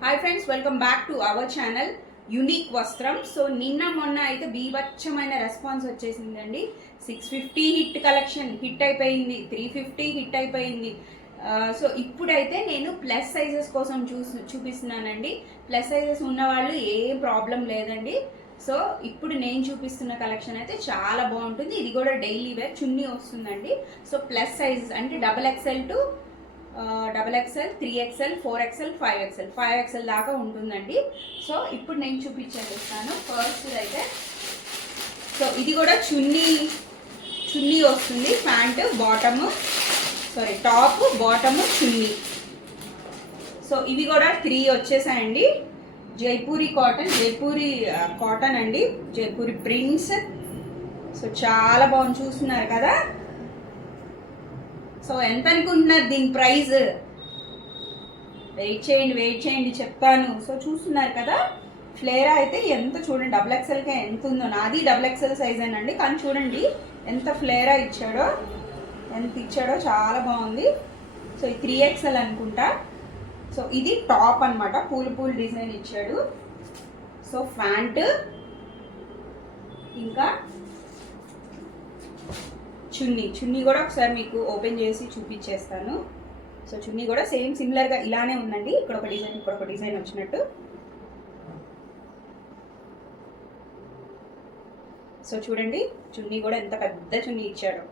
Hi friends, welcome back to our channel unique వస్త్రం. So నిన్న మొన్న అయితే బీభత్సమైన రెస్పాన్స్ వచ్చేసిందండి. 650 హిట్ కలెక్షన్ హిట్ అయిపోయింది, 350 హిట్ అయిపోయింది. సో ఇప్పుడైతే నేను ప్లస్ సైజెస్ కోసం చూపిస్తున్నానండి. ప్లస్ సైజెస్ ఉన్న వాళ్ళు ఏం ప్రాబ్లం లేదండి. సో ఇప్పుడు నేను చూపిస్తున్న కలెక్షన్ అయితే చాలా బాగుంటుంది. ఇది కూడా డైలీ వేర్ చున్నీ వస్తుందండి. సో ప్లస్ సైజెస్ అంటే XXL to XXL, 3XL, 4XL, 5XL దాకా ఉంటుందండి. సో ఇప్పుడు నేను చూపించేస్తాను. ఫస్ట్ అయితే సో ఇది కూడా చున్నీ వస్తుంది. ప్యాంటు టాప్ బాటము చున్నీ. సో ఇవి కూడా 3 వచ్చేసాయండి. జైపూరి కాటన్ అండి, జైపూరి ప్రింట్స్. సో చాలా బాగుంది, చూస్తున్నారు కదా. సో ఎంత అనుకుంటున్నారు దీని ప్రైస్? వెయిట్ చేయండి చెప్తాను. సో చూస్తున్నారు కదా, ఫ్లేరా అయితే ఎంత చూడండి, XXLకే ఎంత ఉందో. నాది XXL సైజ్ అండి, కానీ చూడండి ఎంత ఫ్లేరా ఇచ్చాడో, చాలా బాగుంది. సో ఇది 3XL అనుకుంటా. సో ఇది టాప్ అనమాట, పూల్ డిజైన్ ఇచ్చాడు. సో ప్యాంట్, ఇంకా చున్నీ కూడా ఒకసారి మీకు ఓపెన్ చేసి చూపించేస్తాను. సో చున్నీ కూడా సేమ్ సిమిలర్గా ఇలానే ఉందండి. ఇక్కడ ఒక డిజైన్ వచ్చినట్టు. సో చూడండి చున్నీ కూడా ఎంత పెద్ద చున్నీ ఇచ్చాడు.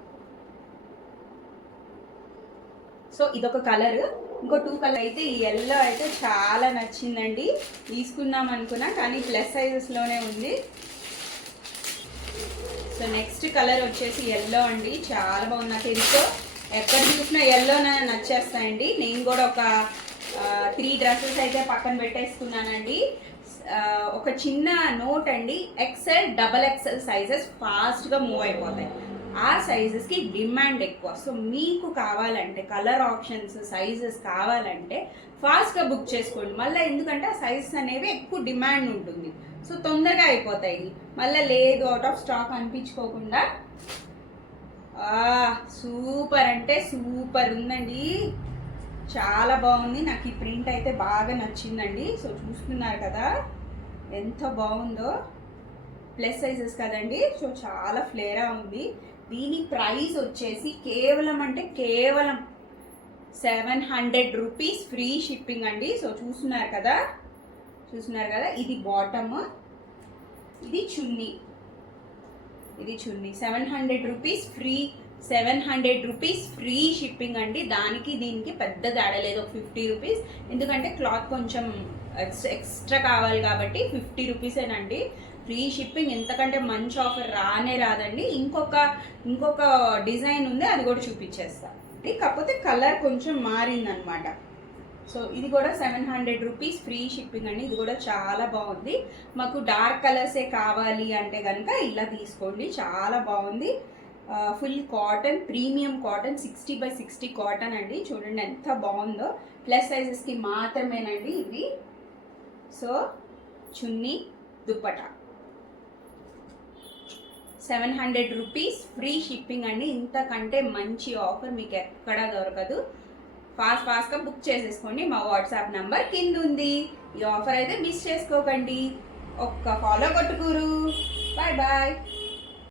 సో ఇదొక కలర్. ఇంకో 2 కలర్ అయితే ఈ ఎల్లో అయితే చాలా నచ్చిందండి. తీసుకుందాం అనుకున్నా కానీ ప్లస్ సైజెస్లోనే ఉంది. సో నెక్స్ట్ కలర్ వచ్చేసి ఎల్లో అండి, చాలా బాగుంది. నాకు ఎందుకో ఎక్కడ చూసినా ఎల్లో నచ్చేస్తాయండి. నేను కూడా ఒక 3 డ్రెస్సెస్ అయితే పక్కన పెట్టేసుకున్నానండి. ఒక చిన్న నోట్ అండి, XXL సైజెస్ ఫాస్ట్గా మూవ్ అయిపోతాయి. ఆ సైజెస్కి డిమాండ్ ఎక్కువ. సో మీకు కావాలంటే కలర్ ఆప్షన్స్, సైజెస్ కావాలంటే ఫాస్ట్గా బుక్ చేసుకోండి. మళ్ళీ ఎందుకంటే ఆ సైజెస్ అనేవి ఎక్కువ డిమాండ్ ఉంటుంది. సో తొందరగా అయిపోతాయి. మళ్ళీ లేదు అవుట్ ఆఫ్ స్టాక్ అనిపించుకోకుండా. సూపర్ అంటే సూపర్ ఉందండి, చాలా బాగుంది. నాకు ఈ ప్రింట్ అయితే బాగా నచ్చిందండి. సో చూస్తున్నారు కదా ఎంత బాగుందో. ప్లస్ సైజెస్ కదండి, సో చాలా ఫ్లేరా ఉంది. దీని ప్రైస్ వచ్చేసి కేవలం 700 రూపీస్ ఫ్రీ షిప్పింగ్ అండి. సో చూస్తున్నారు కదా. ఇది బాటమ్, ఇది చున్నీ. 700 రూపీస్ ఫ్రీ షిప్పింగ్ అండి. దీనికి పెద్ద తేడా లేదు, ఒక 50 రూపీస్. ఎందుకంటే క్లాత్ కొంచెం ఎక్స్ట్రా కావాలి కాబట్టి 50 రూపీసేనండి ఫ్రీ షిప్పింగ్. ఎంతకంటే మంచి ఆఫర్ రాదండి. ఇంకొక డిజైన్ ఉంది, అది కూడా చూపించేస్తా. కాకపోతే కలర్ కొంచెం మారిందనమాట. సో ఇది కూడా 700 రూపీస్ ఫ్రీ షిప్పింగ్ అండి. ఇది కూడా చాలా బాగుంది. మాకు డార్క్ కలర్సే కావాలి అంటే కనుక ఇలా తీసుకోండి, చాలా బాగుంది. Full cotton, premium cotton, 60x60 cotton అండి. చూడండి ఎంత బాగుందో. ప్లస్ సైజెస్కి మాత్రమేనండి ఇవి. సో చున్నీ, దుప్పటా 700 రూపీస్ ఫ్రీ షిప్పింగ్ అండి. ఇంతకంటే మంచి ఆఫర్ మీకు ఎక్కడా దొరకదు. ఫాస్ట్గా బుక్ చేసేసుకోండి. మా వాట్సాప్ నంబర్ కింద ఉంది. ఈ ఆఫర్ అయితే మిస్ చేసుకోకండి. ఒక్క ఫాలో కొట్టుకురు. బాయ్.